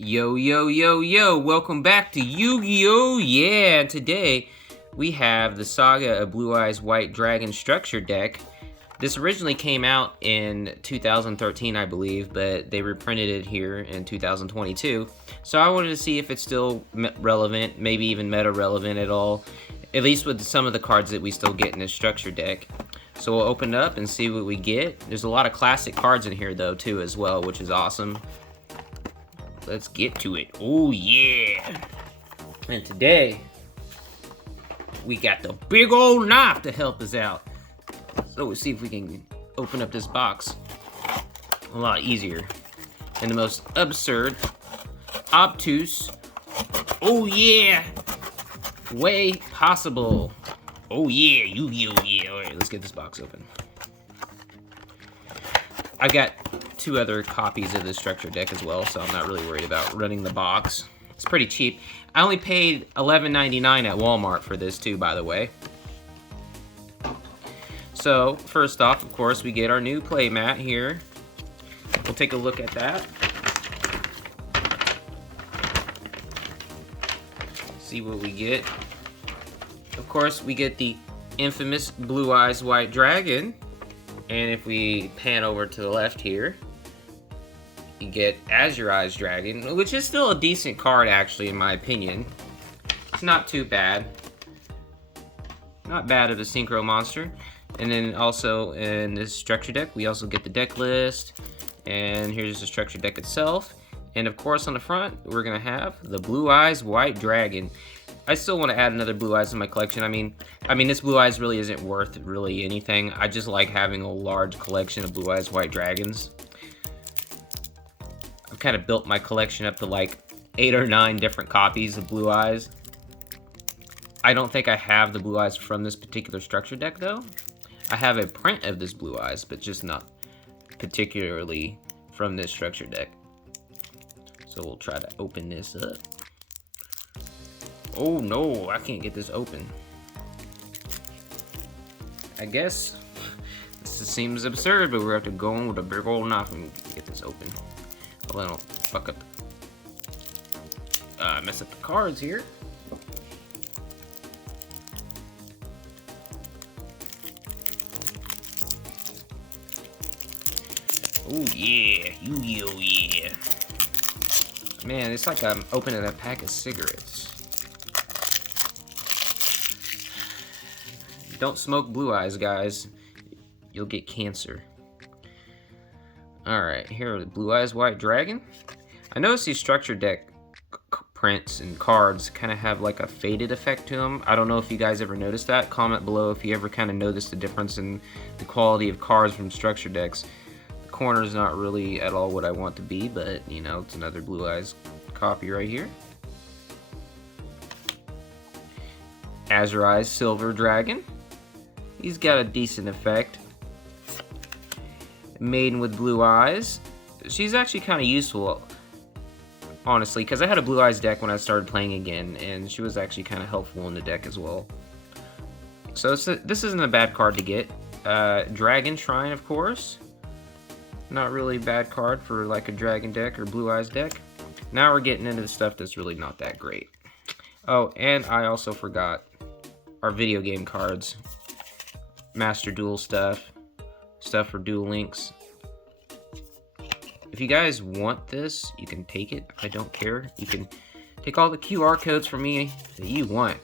Yo, yo, yo, yo, welcome back to Yu-Gi-Oh! Yeah, today we have the Saga of Blue Eyes White Dragon structure deck. This originally came out in 2013, I believe, but they reprinted it here in 2022. So I wanted to see if it's still relevant, maybe even meta relevant at all, at least with some of the cards that we still get in this structure deck. So we'll open it up and see what we get. There's a lot of classic cards in here though too as well, which is awesome. Let's get to it. Oh yeah! And today, we got the big old knife to help us out. So we'll see if we can open up this box a lot easier. In the most absurd, obtuse, oh yeah, way possible. Oh yeah, Yu-Gi-Oh! Yeah. Alright, let's get this box open. I got 2 other copies of this structure deck as well, so I'm not really worried about running the box. It's pretty cheap. I only paid $11.99 at Walmart for this too, by the way. So, first off, of course, we get our new playmat here. We'll take a look at that. See what we get. Of course, we get the infamous Blue Eyes White Dragon. And if we pan over to the left here, you get Azure Eyes Dragon, which is still a decent card, actually, in my opinion. It's not too bad. Not bad of a synchro monster. And then also in this structure deck, we also get the deck list. And here's the structure deck itself. And of course, on the front, we're gonna have the Blue Eyes White Dragon. I still want to add another Blue Eyes in my collection. I mean, this Blue Eyes really isn't worth really anything. I just like having a large collection of Blue Eyes White Dragons. I've kind of built my collection up to like 8 or 9 different copies of Blue Eyes. I don't think I have the Blue Eyes from this particular structure deck though. I have a print of this Blue Eyes, but just not particularly from this structure deck. So we'll try to open this up. Oh no, I can't get this open. I guess this seems absurd, but we're gonna have to go in with a big old knife and get this open. Well, I don't fuck up, mess up the cards here. Oh yeah, Yu-Gi-Oh! Yeah. Man, it's like I'm opening a pack of cigarettes. Don't smoke Blue Eyes, guys. You'll get cancer. Alright, here are the Blue Eyes White Dragon. I noticed these structure deck prints and cards kind of have like a faded effect to them. I don't know if you guys ever noticed that. Comment below if you ever kind of noticed the difference in the quality of cards from structure decks. The corner is not really at all what I want to be, but you know, it's another Blue Eyes copy right here. Azure Eyes Silver Dragon. He's got a decent effect. Maiden with Blue Eyes. She's actually kind of useful, honestly, because I had a Blue Eyes deck when I started playing again, and she was actually kind of helpful in the deck as well. So this isn't a bad card to get. Dragon Shrine, of course. Not really a bad card for like a Dragon deck or Blue Eyes deck. Now we're getting into the stuff that's really not that great. Oh, and I also forgot our video game cards. Master Duel stuff for Duel Links. If you guys want this, you can take it. I don't care. You can take all the QR codes from me that you want.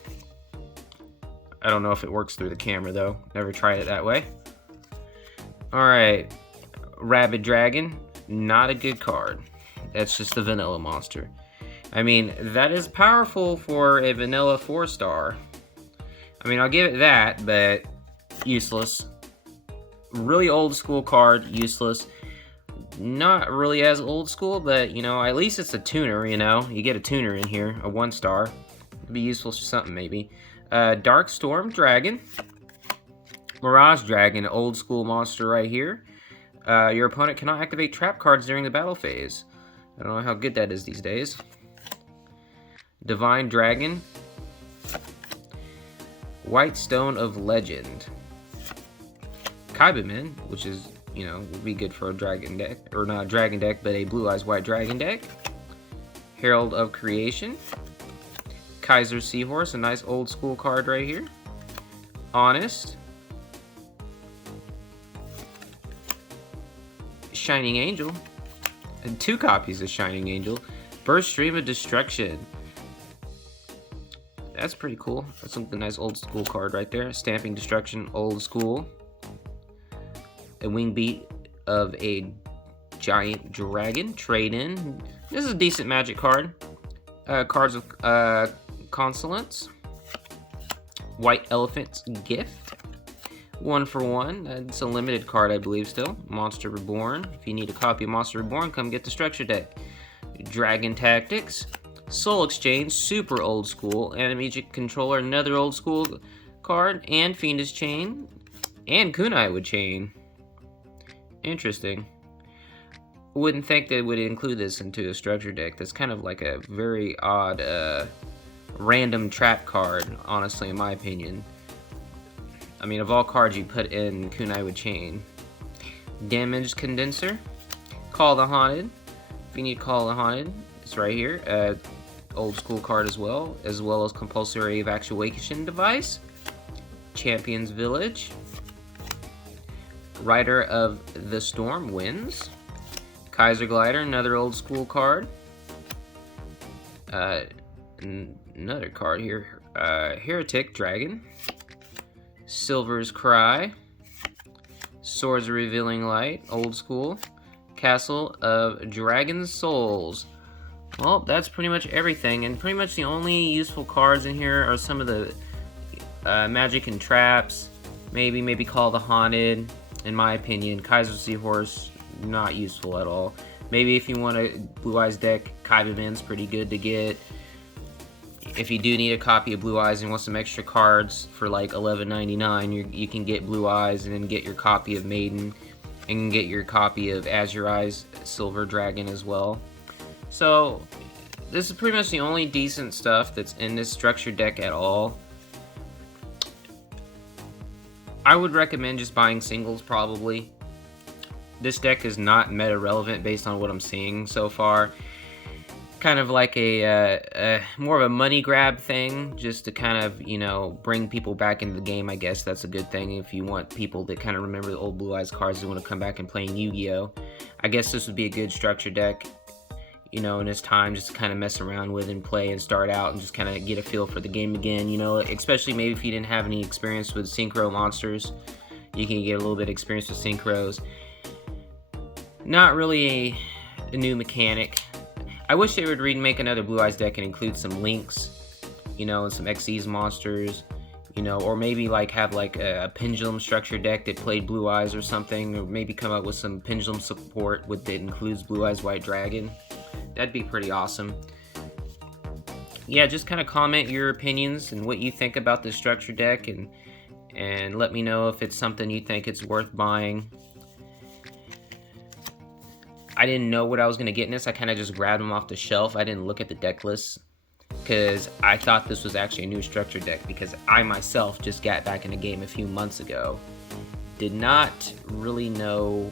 I don't know if it works through the camera though. Never tried it that way. Alright. Rabid Dragon. Not a good card. That's just a vanilla monster. I mean, that is powerful for a vanilla 4-star. I mean, I'll give it that, but useless. Really old school card, useless. Not really as old school, but you know, at least it's a tuner, you know. You get a tuner in here, a 1-star. It'd be useful for something maybe. Dark Storm Dragon. Mirage Dragon, old school monster right here. Your opponent cannot activate trap cards during the battle phase. I don't know how good that is these days. Divine Dragon. White Stone of Legend. Kaibaman, which is, you know, would be good for a dragon deck, or not a dragon deck, but a Blue Eyes White Dragon deck. Herald of Creation. Kaiser Seahorse, a nice old school card right here. Honest. Shining Angel. And 2 copies of Shining Angel. Burst Stream of Destruction. That's pretty cool. That's a nice old school card right there. Stamping Destruction, old school. A wing beat of a giant dragon. Trade in. This is a decent Magic card. Cards of Consolates. White Elephant's Gift. 1 for 1. It's a limited card, I believe, still. Monster Reborn. If you need a copy of Monster Reborn, come get the structure deck. Dragon Tactics. Soul Exchange, super old school. Animagic Controller, another old school card. And Fiendish Chain. And Kunai would Chain. Interesting. Wouldn't think they would include this into a structure deck. That's kind of like a very odd, random trap card, honestly, in my opinion. I mean, of all cards you put in Kunai would Chain. Damaged Condenser. Call the Haunted. If you need Call the Haunted, it's right here. Old school card as well as Compulsory Evacuation Device. Champions Village. Rider of the Storm wins. Kaiser Glider, another old school card. Another card here. Heretic Dragon. Silver's Cry. Swords of Revealing Light, old school. Castle of Dragon Souls. Well, that's pretty much everything, and pretty much the only useful cards in here are some of the magic and traps. Maybe Call the Haunted, in my opinion. Kaiser Seahorse, not useful at all. Maybe if you want a Blue Eyes deck, Kaibaman's pretty good to get. If you do need a copy of Blue Eyes and want some extra cards for like $11.99, you can get Blue Eyes and then get your copy of Maiden and get your copy of Azure Eyes Silver Dragon as well. So this is pretty much the only decent stuff that's in this structured deck at all. I would recommend just buying singles probably. This deck is not meta relevant based on what I'm seeing so far. Kind of like a more of a money grab thing, just to kind of, you know, bring people back into the game. I guess that's a good thing if you want people that kind of remember the old Blue Eyes cards and want to come back and play Yu-Gi-Oh. I guess this would be a good structure deck, you know, in this time, just to kind of mess around with and play and start out and just kind of get a feel for the game again, you know, especially maybe if you didn't have any experience with Synchro monsters. You can get a little bit of experience with Synchros. Not really a new mechanic. I wish they would remake another Blue Eyes deck and include some links, you know, and some Xyz monsters, you know, or maybe like have like a pendulum structure deck that played Blue Eyes or something, or maybe come up with some pendulum support that includes Blue Eyes White Dragon. That'd be pretty awesome. Yeah, just kind of comment your opinions and what you think about this structure deck, and let me know if it's something you think it's worth buying. I didn't know what I was going to get in this. I kind of just grabbed them off the shelf. I didn't look at the deck list because I thought this was actually a new structure deck, because I myself just got back in the game a few months ago. Did not really know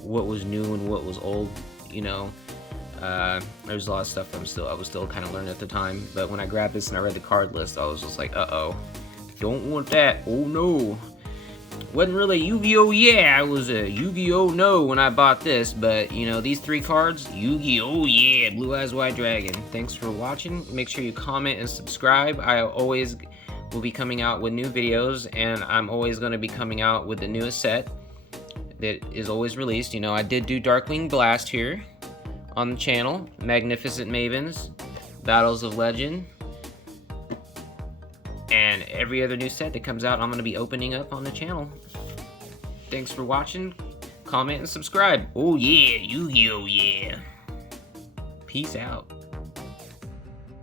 what was new and what was old, you know. There's a lot of stuff I was still kind of learning at the time. But when I grabbed this and I read the card list, I was just like, uh-oh. Don't want that. Oh, no. Wasn't really Yu-Gi-Oh! Yeah, it was a Yu-Gi-Oh! No when I bought this, but, you know, these 3 cards, Yu-Gi-Oh! Yeah, Blue Eyes White Dragon. Thanks for watching. Make sure you comment and subscribe. I always will be coming out with new videos, and I'm always going to be coming out with the newest set that is always released. You know, I did do Darkwing Blast here on the channel, Magnificent Mavens, Battles of Legend, and every other new set that comes out, I'm going to be opening up on the channel. Thanks for watching. Comment and subscribe. Oh yeah, Yu-Gi-Oh! Yeah. Peace out.